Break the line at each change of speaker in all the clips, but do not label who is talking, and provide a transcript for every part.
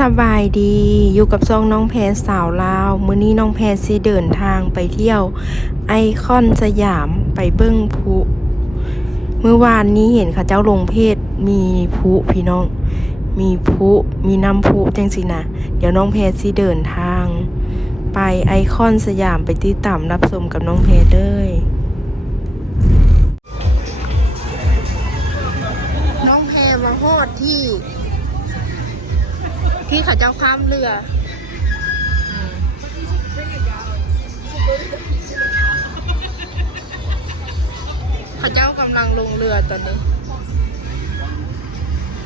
สบายดีอยู่กับซองน้องแพรสาวลาว มื้อนี้น้องแพรสิเดินทางไปเที่ยว ไอคอนสยามไปเบิ้งพุเมื่อวานนี้เห็นเขาเจ้าลงเพจมีพุพี่น้อง มีพุมีน้ำพุจังสินะเดี๋ยวน้องแพรสิเดินทาง ไปไอคอนสยามไปติดตามรับชมกับน้องแพรเด้ยน้องแพรมาฮอดที่ ที่เขาเจ้าข้ามเรือเขาเจ้ากำลังลงเรือตอนนี้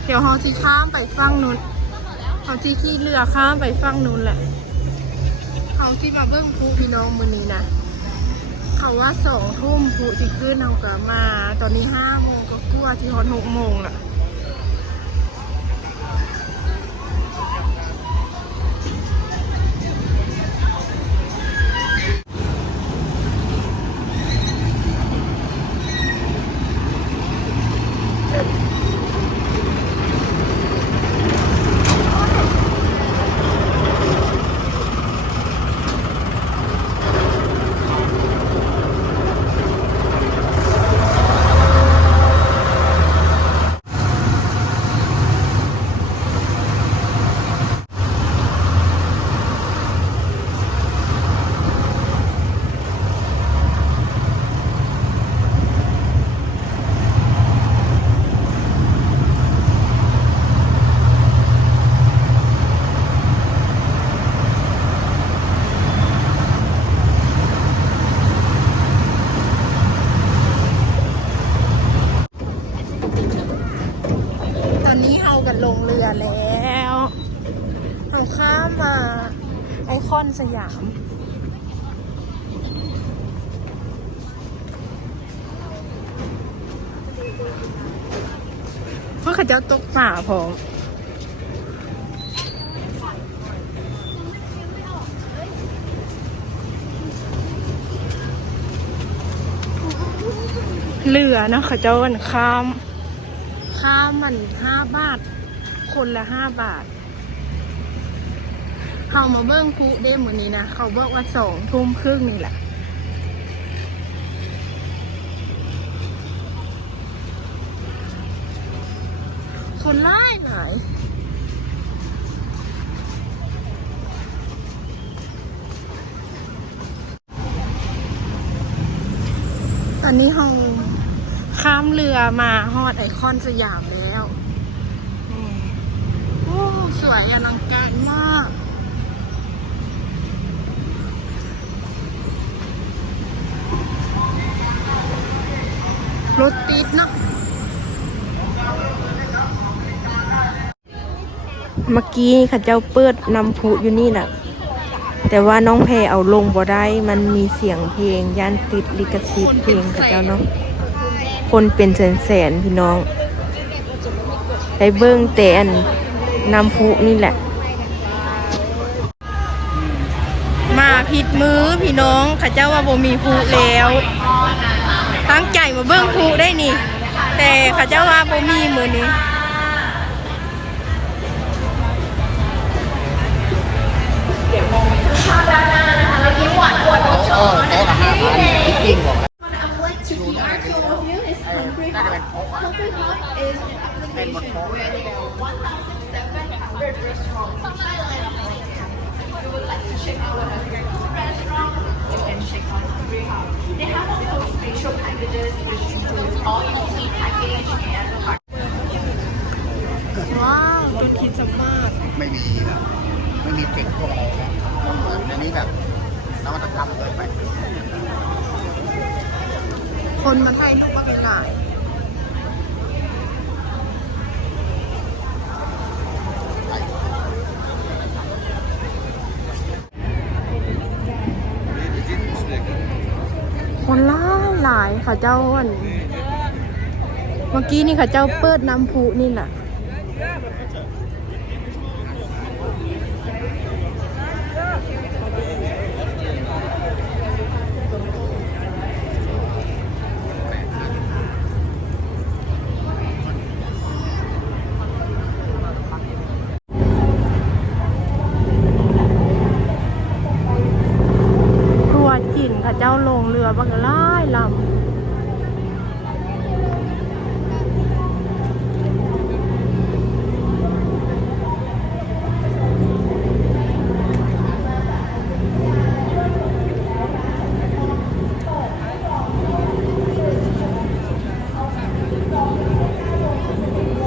เดี๋ยวเขาที่ข้ามไปฝั่งนู้นเขาที่ขี่เรือข้ามไปฝั่งนู้นแหละเขาที่มาเบิ้งภูพี่น้องมือนี้นะเขาว่าสองทุ่มภูที่ขึ้นเขาก็มา ตอนนี้ห้าโมงก็กลัวที่ฮอนหกโมงละ อนสยาม เพราะเขาจะตกป่าพอมเรือเนาะเขาเจ้าวันข้ามค่ามมันห้าบาท คนละห้าบาท เขามาเบิ้งพุเด้มือนนี้นะ เขาบอกว่าสองทุ่มครึ่งนี่แหละคนไล่หน่อยตอนนี้เราข้ามเรือมาฮอดไอคอนสยามแล้วนี่โอ้สวยอลังการมาก รถ ติดเนาะเมื่อกี้ข้าเจ้าเปิดนำพุอยู่นี่น่ะแต่ว่าน้องแพรเอาลงบ่ได้ มันมีเสียงเพลงย่านติดลิขสิทธิ์เพลงข้าเจ้าเนาะคนเป็นแสนแสนๆพี่น้องไปเบิ้งแตนนำพุนี่แหละ มาผิดมือพี่น้องข้าเจ้าว่าบ่มีพุแล้ว ตั้งใจมาเบิ้งพุได้นี่ แต่เข้าเจ้าว่าบ่มีมือนี้ ว้าวตัวคิดสมาก
ไม่มีไม่มีติดพวกอะไรนะเหมือนอันนี้แบบนวัตกรรมเกินไป
คนมาถ่ายรูปมาเป็นหลาย หลายเขาเจ้าอันเมื่อกี้นี่เขาเจ้าเปิดน้ำพุนี่น่ะัวจิ่นค่ะเจ้าลงเรือบังกลา ยลำ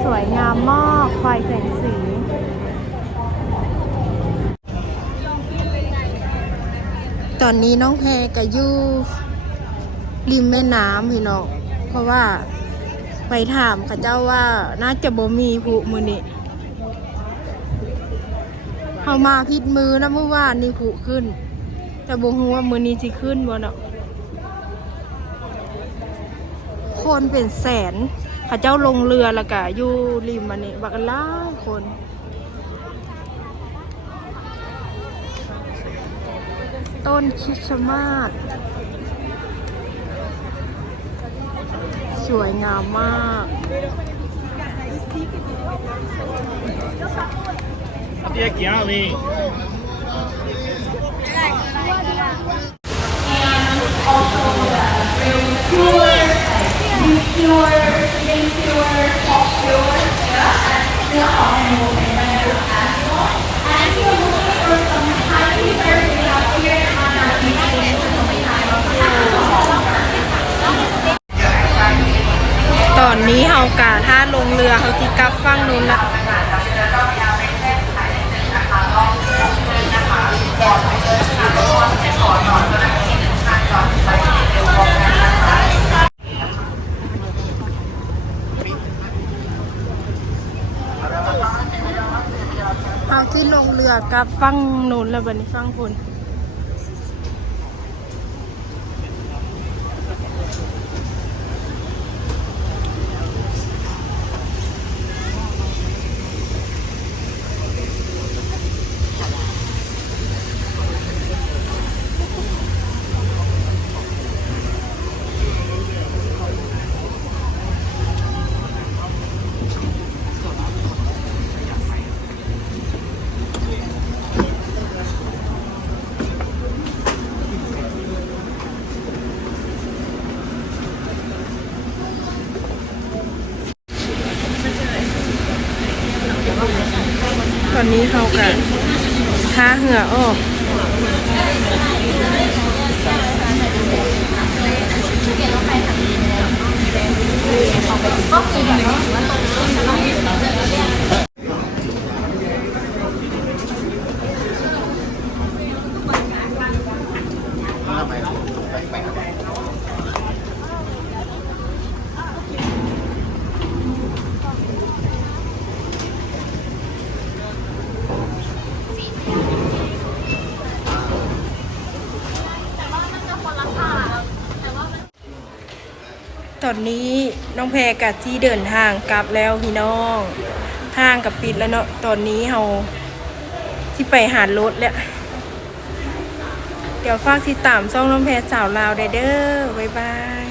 สวยงามมากไฟแสงสีตอนนี้น้องแพรกับยู ริมแม่น้ำพี่น้องเพราะว่าไปถามเขาเจ้าว่าน่าจะบ่มีผู้มือนี่เขามาพิดมือนะเมื่อวานนี่ผู้ขึ้น แต่บ่ฮู้ว่ามือนี้สิขึ้นบ่เนาะคนเป็นแสนเขาเจ้าลงเรือแล้วก็อยู่ริมมันนี่บักล่าคนต้นคริสต์มาส สวยงามมาก
Até aqui, amém.
ตอนนี้เฮากาถ้าลงเรือเฮาที่กลับฝั่งนู้นละเฮาที่ลงเรือกลับฝั่งนู้นแล้วบัดนี้ฝั่งคุณ ต ค่ะขาเขากันท้าเหือออก ตอนนี้น้องแพรกับที่เดินทางกลับแล้วพี่น้องห้างกับปิดแล้วเนาะตอนนี้เราที่ไปหารถแล้วเดี๋ยวฝากที่ตามซ่องน้องแพรสาวลาวได้เด้อบ๊ายบาย